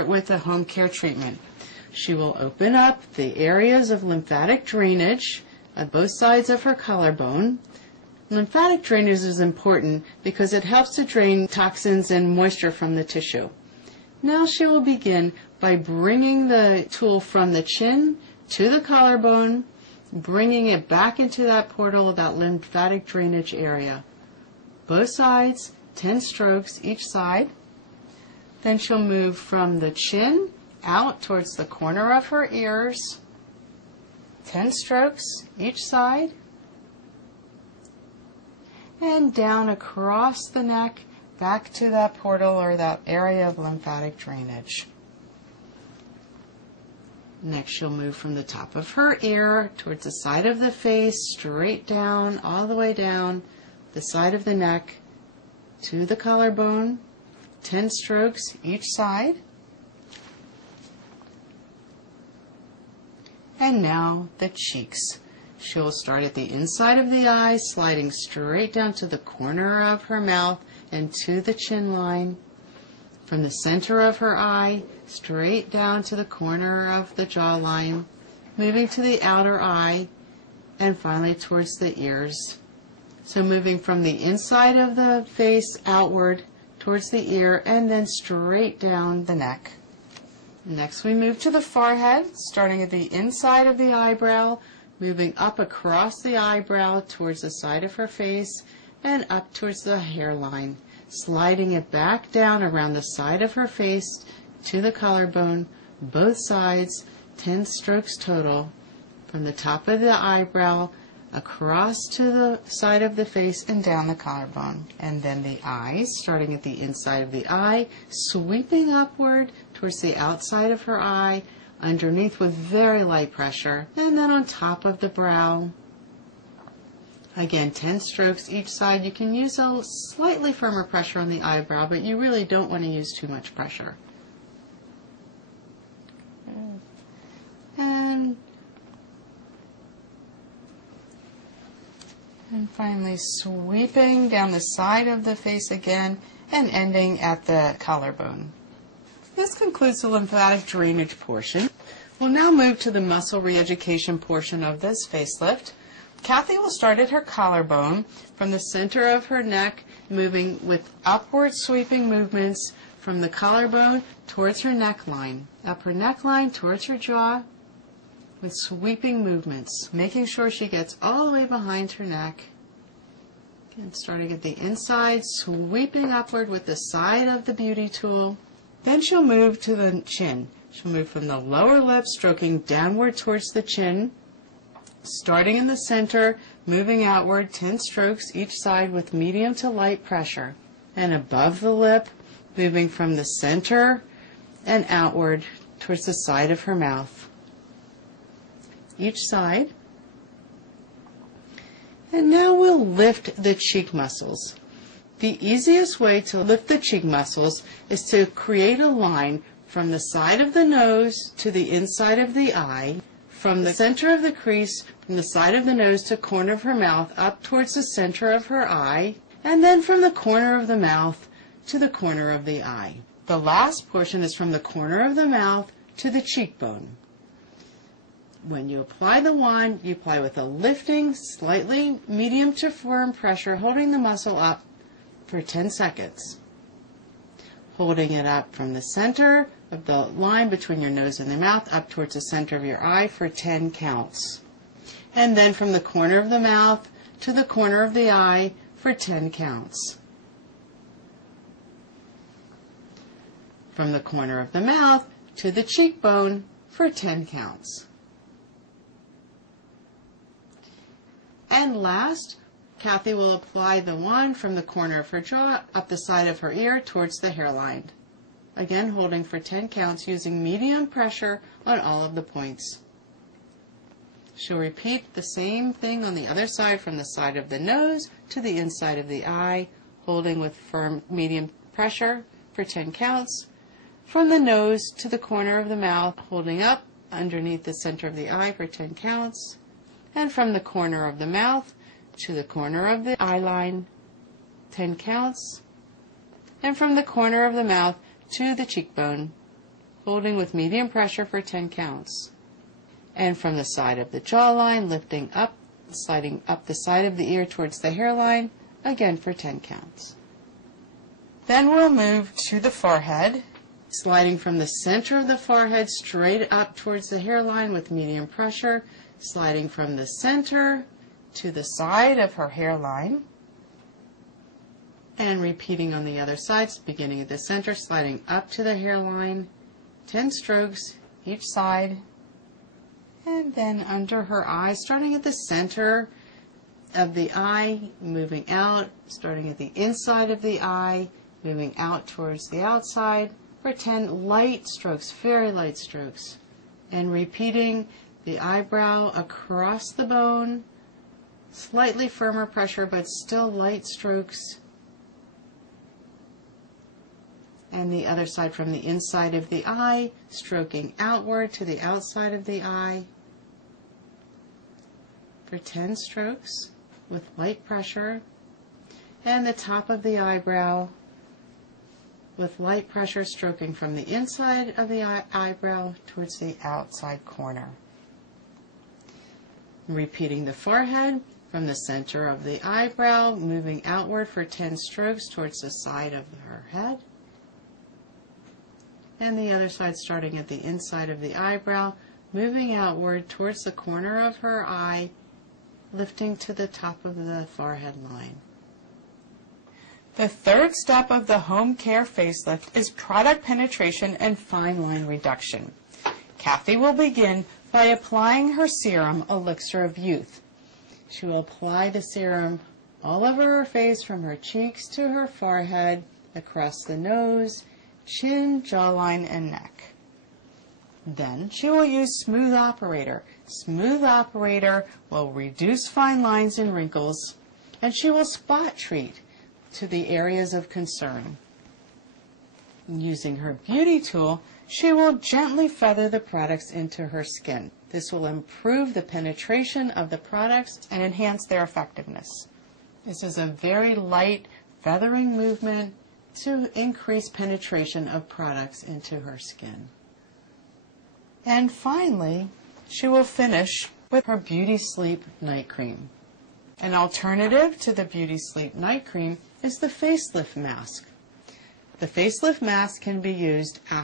start with a home care treatment. She will open up the areas of lymphatic drainage on both sides of her collarbone. Lymphatic drainage is important because it helps to drain toxins and moisture from the tissue. Now she will begin by bringing the tool from the chin to the collarbone, bringing it back into that portal of that lymphatic drainage area. Both sides, 10 strokes each side. Then she'll move from the chin out towards the corner of her ears, 10 strokes each side, and down across the neck back to that portal or that area of lymphatic drainage. Next, she'll move from the top of her ear towards the side of the face, straight down, all the way down the side of the neck to the collarbone, 10 strokes each side. And now the cheeks. She'll start at the inside of the eye, sliding straight down to the corner of her mouth and to the chin line. From the center of her eye, straight down to the corner of the jawline, moving to the outer eye, and finally towards the ears. So moving from the inside of the face outward towards the ear, and then straight down the neck. Next we move to the forehead, starting at the inside of the eyebrow, moving up across the eyebrow towards the side of her face, and up towards the hairline, sliding it back down around the side of her face to the collarbone, both sides, 10 strokes total, from the top of the eyebrow across to the side of the face and down the collarbone. And then the eyes, starting at the inside of the eye, sweeping upward towards the outside of her eye, underneath with very light pressure, and then on top of the brow. Again, 10 strokes each side. You can use a slightly firmer pressure on the eyebrow, but you really don't want to use too much pressure. And finally sweeping down the side of the face again and ending at the collarbone. This concludes the lymphatic drainage portion. We'll now move to the muscle re-education portion of this facelift. Kathy will start at her collarbone from the center of her neck, moving with upward sweeping movements from the collarbone towards her neckline, up her neckline towards her jaw, with sweeping movements, making sure she gets all the way behind her neck. Again, starting at the inside, sweeping upward with the side of the beauty tool. Then she'll move to the chin. She'll move from the lower lip, stroking downward towards the chin, starting in the center, moving outward, 10 strokes each side with medium to light pressure. And above the lip, moving from the center and outward towards the side of her mouth. Each side. And now we'll lift the cheek muscles. The easiest way to lift the cheek muscles is to create a line from the side of the nose to the inside of the eye, from the center of the crease, from the side of the nose to corner of her mouth, up towards the center of her eye, and then from the corner of the mouth to the corner of the eye. The last portion is from the corner of the mouth to the cheekbone. When you apply the wand, you apply with a lifting, slightly medium to firm pressure, holding the muscle up for 10 seconds. Holding it up from the center of the line between your nose and the mouth up towards the center of your eye for 10 counts. And then from the corner of the mouth to the corner of the eye for 10 counts. From the corner of the mouth to the cheekbone for 10 counts. And last, Kathy will apply the wand from the corner of her jaw up the side of her ear towards the hairline. Again, holding for 10 counts using medium pressure on all of the points. She'll repeat the same thing on the other side from the side of the nose to the inside of the eye, holding with firm medium pressure for 10 counts. From the nose to the corner of the mouth, holding up underneath the center of the eye for 10 counts. And from the corner of the mouth to the corner of the eye line, 10 counts. And from the corner of the mouth to the cheekbone holding with medium pressure for 10 counts. And from the side of the jawline, lifting up, sliding up the side of the ear towards the hairline, again for 10 counts. Then we'll move to the forehead, sliding from the center of the forehead straight up towards the hairline with medium pressure, sliding from the center to the side of her hairline, and repeating on the other side, beginning at the center, sliding up to the hairline, 10 strokes each side, and then under her eye, starting at the center of the eye, moving out, starting at the inside of the eye, moving out towards the outside for 10 light strokes, very light strokes, and repeating the eyebrow across the bone, slightly firmer pressure but still light strokes, and the other side from the inside of the eye, stroking outward to the outside of the eye for 10 strokes with light pressure, and the top of the eyebrow with light pressure stroking from the inside of the eyebrow towards the outside corner. Repeating the forehead from the center of the eyebrow, moving outward for 10 strokes towards the side of her head, and the other side starting at the inside of the eyebrow, moving outward towards the corner of her eye, lifting to the top of the forehead line. The third step of the home care facelift is product penetration and fine line reduction. Kathy will begin by applying her serum, Elixir of Youth. She will apply the serum all over her face from her cheeks to her forehead, across the nose, chin, jawline, and neck. Then she will use Smooth Operator. Smooth Operator will reduce fine lines and wrinkles, and she will spot treat to the areas of concern. Using her beauty tool, she will gently feather the products into her skin. This will improve the penetration of the products and enhance their effectiveness. This is a very light feathering movement to increase penetration of products into her skin. And finally, she will finish with her Beauty Sleep Night Cream. An alternative to the Beauty Sleep Night Cream is the facelift mask. The facelift mask can be used after